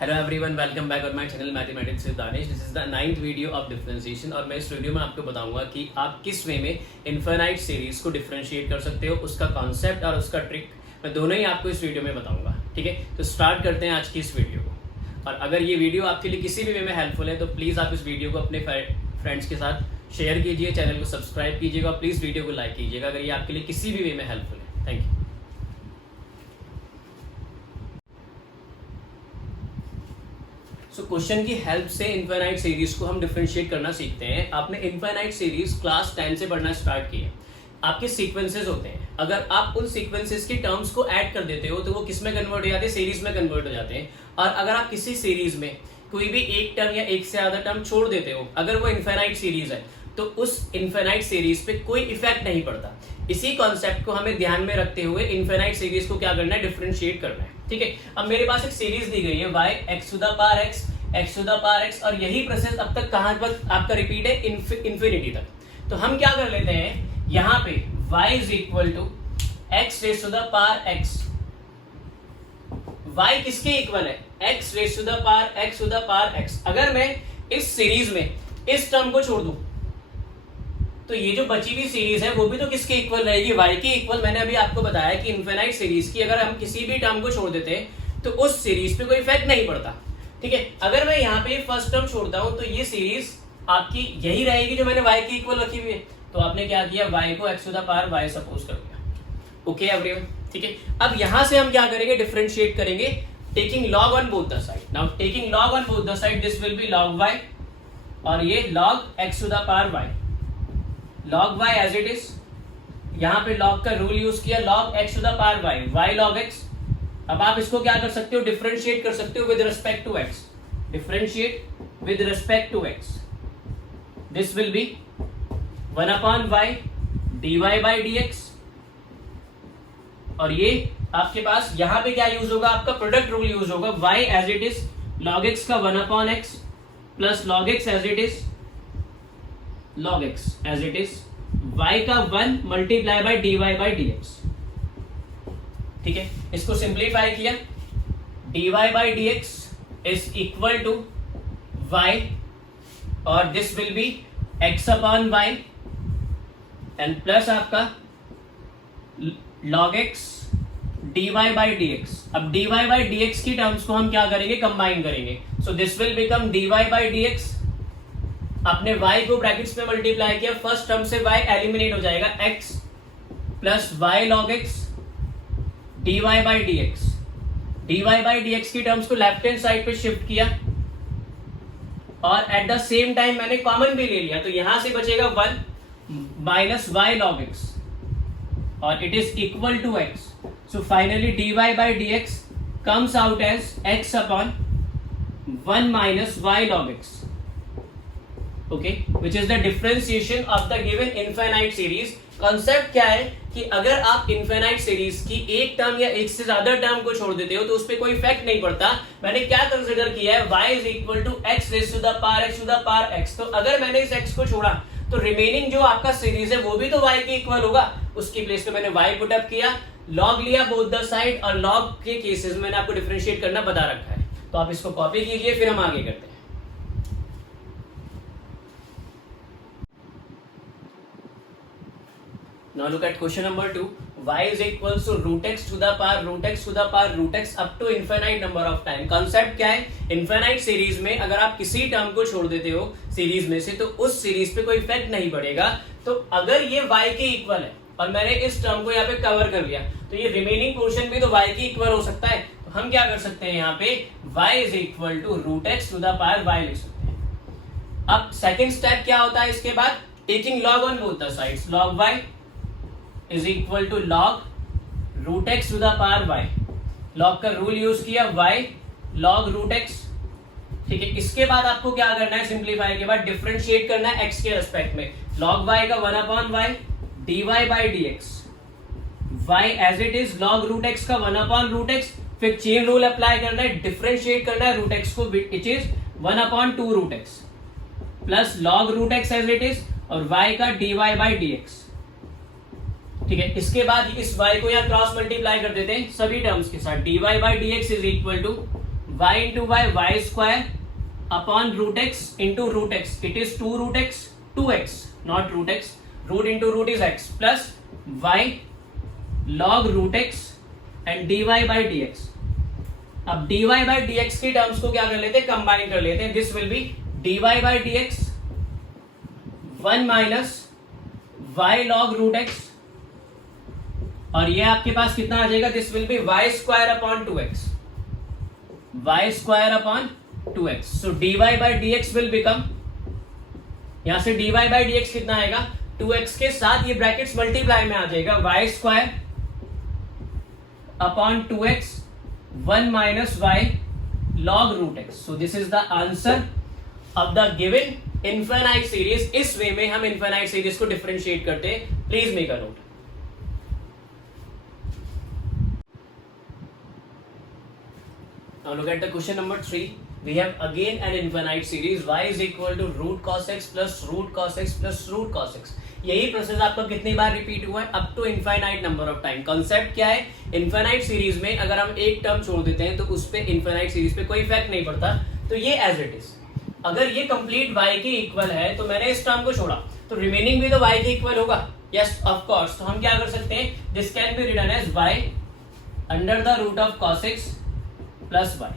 Hello everyone, welcome back on my channel mathematics with Danish. This is the 9th video of differentiation और मैं इस video में आपको बताऊंगा कि आप किस वे में इनफाइनाइट सीरीज को डिफरेंशिएट कर सकते हो। उसका कॉन्सेप्ट और उसका ट्रिक मैं दोनों ही आपको इस वीडियो में बताऊंगा। ठीक है, तो स्टार्ट करते हैं आज की इस वीडियो को। और अगर ये वीडियो आपके लिए किसी भी वे में हेल्पफुल है तो प्लीज़ आप इस वीडियो को अपने फ्रेंड्स के साथ शेयर कीजिए, चैनल को सब्सक्राइब कीजिएगा, प्लीज़ वीडियो को लाइक कीजिएगा अगर ये आपके लिए किसी भी वे में हेल्पफुल है। Thank you. सो क्वेश्चन की हेल्प से इनफाइनाइट सीरीज को हम डिफरेंशिएट करना सीखते हैं। आपने इनफाइनाइट सीरीज क्लास 10 से पढ़ना स्टार्ट किया। आपके सीक्वेंसेस होते हैं, अगर आप उन सीक्वेंसेस के टर्म्स को ऐड कर देते हो तो वो किस में कन्वर्ट हो जाते हैं? सीरीज में कन्वर्ट हो जाते हैं। और अगर आप किसी सीरीज में कोई भी एक टर्म या एक से ज्यादा टर्म छोड़ देते हो, अगर वो इनफाइनाइट सीरीज है तो उस इनफाइनाइट सीरीज पे कोई इफेक्ट नहीं पड़ता। इसी कॉन्सेप्ट को हमें ध्यान में रखते हुए इनफाइनाइट सीरीज को क्या करना है? डिफरेंशिएट करना है। ठीक है, अब मेरे पास एक सीरीज दी गई है y x to the power x x to the power x और यही प्रोसेस अब तक कहां तक आपका रिपीट है? इंफिनिटी तक। तो हम क्या कर लेते हैं, यहां पे y is equal to x raise to the power x। y किसके इक्वल है? x raise to the power x to the power x। अगर मैं इस सीरीज में इस टर्म को छोड़ दूं तो ये जो बची हुई सीरीज है वो भी तो किसके इक्वल रहेगी? y के इक्वल। मैंने अभी आपको बताया कि इनफिनाइट सीरीज की अगर हम किसी भी टर्म को छोड़ देते हैं तो उस सीरीज पे कोई इफेक्ट नहीं पड़ता। ठीक है, अगर मैं यहाँ पे फर्स्ट टर्म छोड़ता हूं तो ये सीरीज आपकी यही रहेगी जो मैंने y के इक्वल रखी हुई है। तो आपने क्या किया? y को x to the power y suppose कर दिया। ओके एवरीवन, ठीक है। अब यहां से हम क्या करेंगे? डिफरेंशिएट करेंगे taking log on both the side. Now taking log on both the side, this will be log y और ये log x to the power y। log y as it is, यहां पे log का rule use किया, log x to the power y, y log x। अब आप इसको क्या कर सकते हो? डिफरेंशिएट कर सकते हो with respect to x। Differentiate with respect to x, this will be 1 upon y dy by dx। और ये आपके पास यहां पे क्या यूज होगा? आपका प्रोडक्ट रूल यूज होगा, y as it is log x का 1 upon x plus log x as it is log x as it is y का 1 multiply by dy by dx। ठीक है, इसको सिंप्लीफाई किया, dy by dx is equal to y और this will be x upon y and plus आपका log x dy by dx। अब dy by dx की terms को हम क्या करेंगे? कंबाइन करेंगे। सो this will become dy by dx। आपने y को ब्रैकेट्स में मल्टीप्लाई किया, फर्स्ट टर्म से y एलिमिनेट हो जाएगा, x plus y log x dy by dx। dy by dx की टर्म्स को लेफ्ट हैंड साइड पे शिफ्ट किया और एट द सेम टाइम मैंने कॉमन भी ले लिया, तो यहां से बचेगा 1 माइनस y log x और it is equal to x। So finally dy by dx comes out as x upon 1 minus y log x। Okay, which is the differentiation of the given infinite series. Concept क्या है कि अगर आप infinite series की एक term या एक से ज्यादा टर्म को छोड़ देते हो तो उस पर कोई इफेक्ट नहीं पड़ता। मैंने क्या कंसिडर किया है? y is equal to x raise to the power x to the power x। तो अगर मैंने इस x को छोड़ा तो रिमेनिंग जो आपका सीरीज है वो भी तो y के इक्वल होगा। उसकी प्लेस पे मैंने y पुट अप किया, log लिया बोथ द साइड और log के केसेस में मैंने आपको डिफरेंशिएट करना बता रखा है। तो आप इसको कॉपी कीजिए, फिर हम आगे करते हैं। Now look at question number 2. Y is equals to root x to the power root x to the power root x up to infinite number of time. Concept क्या है? Infinite सीरीज में अगर आप किसी टर्म को छोड़ देते हो सीरीज में से तो उस सीरीज पे कोई इफेक्ट नहीं पड़ेगा। तो अगर ये y के इक्वल है और मैंने इस टर्म को यहाँ पे कवर कर लिया तो ये रिमेनिंग पोर्शन भी तो y के इक्वल हो सकता है। तो हम क्या कर सकते हैं? यहाँ पे y is equal to root x to the power y लिख सकते हैं। अब सेकेंड स्टेप क्या होता है इसके बाद? Taking log on both the sides, log y is equal to log root x to the power y। log का रूल यूज किया, y log रूट x। ठीक है, इसके बाद आपको क्या करना है? सिंप्लीफाई के बाद डिफरेंशिएट करना है x के रेस्पेक्ट में, log y का 1 upon y dy by dx। y as it is log root x का 1 अपॉन रूट x, फिर चेन रूल अप्लाई करना है, डिफरेंशिएट करना है रूट x को, which is 1 upon 2 root x plus log root x as it is और y का dy by dx। ठीक है, इसके बाद इस y को यहाँ क्रॉस मल्टीप्लाई कर देते हैं सभी टर्म्स के साथ, dy by dx is equal to y into y square upon root x into root x. It is 2 root x, 2x, not root x. Root into root is x plus y log root x and dy by dx. अब dy by dx की terms को क्या कर लेते हैं, combine कर लेते हैं. This will be dy by dx 1 minus y log root x, और ये आपके पास कितना आ जाएगा, this will be y square upon 2x, y square upon 2x. So dy by dx will become, यहां से dy by dx कितना आएगा, 2x के साथ ये ब्रैकेट्स मल्टीप्लाई में आ जाएगा, y square upon 2x 1 minus y log root x. So this is the answer of the given infinite series. इस वे में हम इनफाइनाइट सीरीज को डिफरेंशिएट करते हैं. Please make a note. Now look at the question number 3. We have again an infinite series. Y is equal to root cos x plus root cos x plus root cos x. यही process आपका कितनी बार repeat हुआ है, up to infinite number of time. Concept क्या है, infinite series में अगर हम एक टर्म छोड़ देते हैं तो उस पे इनफाइनाइट सीरीज पे कोई इफेक्ट नहीं पड़ता, तो ये एज इट इज. अगर ये कंप्लीट y के इक्वल है तो मैंने इस टर्म को छोड़ा तो रिमेनिंग भी तो y के इक्वल होगा. Yes of course. तो हम क्या कर सकते हैं, this can be written as y under the root of cos x plus y.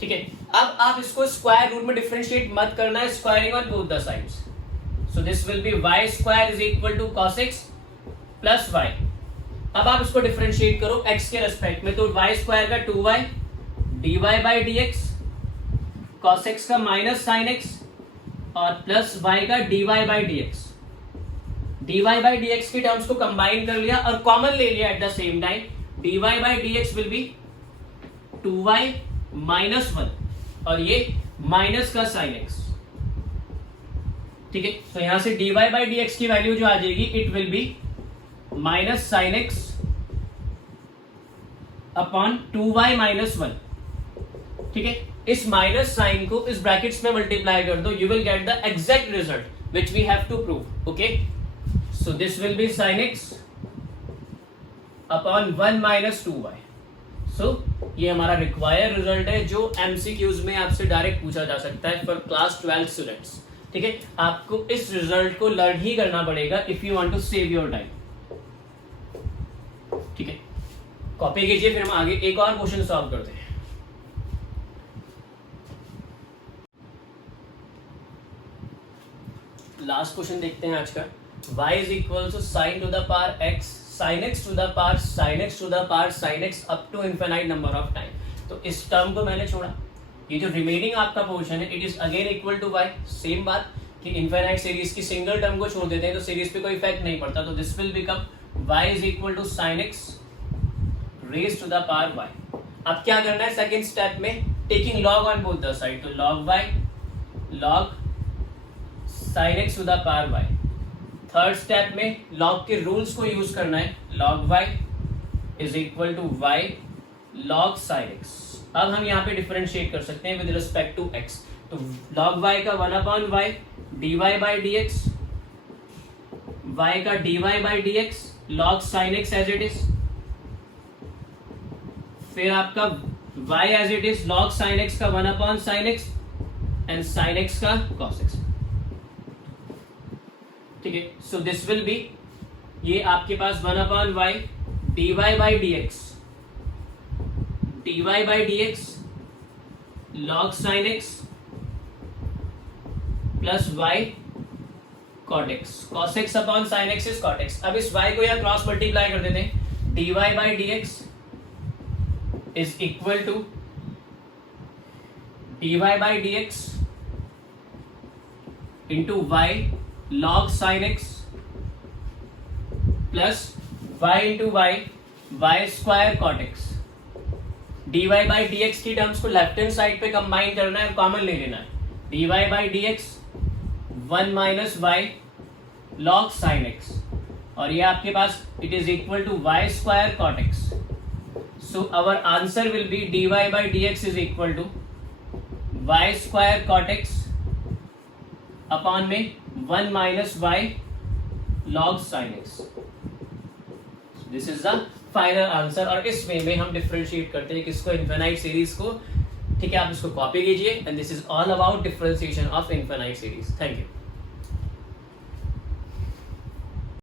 ठीक है. अब आप इसको स्क्वायर रूट में डिफरेंशिएट मत करना है, squaring on both the sides. So this will be y square is equal to cos x plus y. अब आप इसको डिफरेंशिएट करो x के रेस्पेक्ट में, तो y स्क्वायर का 2y dy by dx, cos x का माइनस sin x और प्लस y का dy by dx. dy by dx की टर्म्स को कंबाइन कर लिया और कॉमन ले लिया at the same time. dy by dx will be 2y minus 1 और ये माइनस का sin x. ठीक है. तो यहां से dy बाई dx की वैल्यू जो आ जाएगी, it will be minus sin x upon 2y minus 1. ठीक है. इस माइनस साइन को इस ब्रैकेट्स में मल्टीप्लाई कर दो, you will get the exact result which we have to prove. Okay. So this will be sin x upon 1 minus 2y. सो ये हमारा रिक्वायर्ड रिजल्ट है जो एमसीक्यूज में आपसे डायरेक्ट पूछा जा सकता है फॉर क्लास 12 स्टूडेंट्स. ठीक है. आपको इस रिजल्ट को लर्न ही करना पड़ेगा if you want to save your time. ठीक है. कॉपी कीजिए, फिर हम आगे एक और क्वेश्चन सॉल्व करते हैं. लास्ट क्वेश्चन देखते हैं आज का. y is equal to sin to the power x sin x to the power sin x to the power sin x up to infinite number of time. तो इस term को मैंने छोड़ा. ये जो रिमेनिंग आपका पोर्शन है, it is again equal to y. Same बात कि इनफाइनाइट सीरीज की सिंगल टर्म को छोड़ देते हैं तो सीरीज पे कोई इफेक्ट नहीं पड़ता. तो this will become y is equal to sin x raised to the power y. अब क्या करना है सेकेंड स्टेप में, taking log on both the side. तो log y log sin x to the power y. Third step में log के rules को use करना है. log y is equal to y log sin x. अब हम यहाँ पे डिफरेंशिएट कर सकते हैं विद रिस्पेक्ट टू x. तो log y का 1 upon y dy by dx, y का dy by dx log sin x as it is, फिर आपका y as it is log sin x का 1 upon sin x and sin x का cos x. ठीक है. सो this will B, ये आपके पास 1 upon y dy by dx by dx log sin x plus y cot x. cos x upon sin x is cot x. अब इस y को यहां cross multiply कर देते हैं. dy by dx is equal to dy by dx into y log sin x plus y into y square cot x. dy by dx की terms को left hand side पे combine करना है और common ले लेना है. dy by dx 1 minus y log sin x और ये आपके पास it is equal to y square cot x. So our answer will be dy by dx is equal to y square cot x upon में 1 minus y log sin x. This is the final answer. और इस वे में हम differentiate करते हैं किसको, infinite series को ठीक है, आप इसको कॉपी कीजिए and this is all about differentiation of infinite series. Thank you.